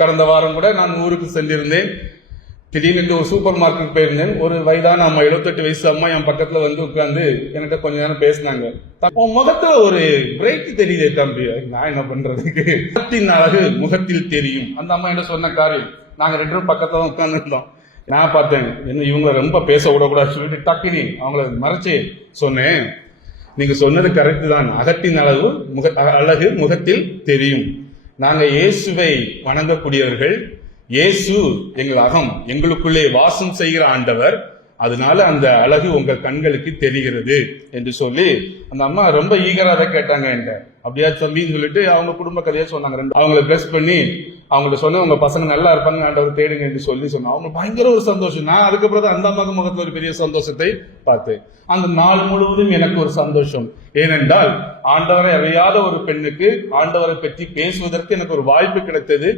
கடந்த வாரம் கூட நான் ஊருக்கு சென்றிருந்தேன். திடீர்னு ஒரு சூப்பர் மார்க்கெட் போயிருந்தேன். ஒரு வயதான அம்மா, 78 வயசு அம்மா என் பக்கத்துல வந்து உட்கார்ந்து என்கிட்ட கொஞ்ச நேரம் பேசினாங்க. உன் முகத்துல ஒரு பிரேக் தெரியுதே தம்பி. நான் என்ன பண்றதுக்கு, முகத்தின் அழகு முகத்தில் தெரியும். அந்த அம்மா என்ன சொன்ன காரியம், நாங்க 2 பேரும் பக்கத்துல தான் உட்கார்ந்து இருந்தோம். நான் பார்த்தேன், என்ன இவங்களை ரொம்ப பேச விடக்கூடாது சொல்லிட்டு டக்குனி அவங்கள மறைச்சு சொன்னேன், நீங்க சொன்னது கரெக்ட் தான், அகத்தின் அழகு முகத்தில் தெரியும். நாங்க இயேசுவை வணங்கக்கூடியவர்கள், இயேசு எங்கள் அகம், எங்களுக்குள்ளே வாசம் செய்கிற ஆண்டவர், அதனால அந்த அழகு உங்கள் கண்களுக்கு தெரிகிறது என்று சொல்லி அந்த அம்மா ரொம்ப ஈகராக கேட்டாங்க என்கிட்ட. அப்படியா தம்பின்னு சொல்லிட்டு அவங்க குடும்ப கதையா சொன்னாங்க. அவங்களை பிளஸ் பண்ணி அவங்கள்ட்ட சொன்ன, உங்க பசங்க நல்லா இருப்பாங்க, ஆண்டவர் தேடுங்க என்று சொல்லி சொன்னாங்க. அவங்க பயங்கர ஒரு சந்தோஷம். நான் அதுக்கப்புறம் தான் அந்த அம்மாவுக்கு முகத்துல ஒரு பெரிய சந்தோஷத்தை பார்த்தேன். அந்த நாள் முழுவதும் எனக்கு ஒரு சந்தோஷம். ஏனென்றால் ஆண்டவரை அறியாத ஒரு பெண்ணுக்கு ஆண்டவரை பற்றி பேசுவதற்கு எனக்கு ஒரு வாய்ப்பு கிடைத்தது.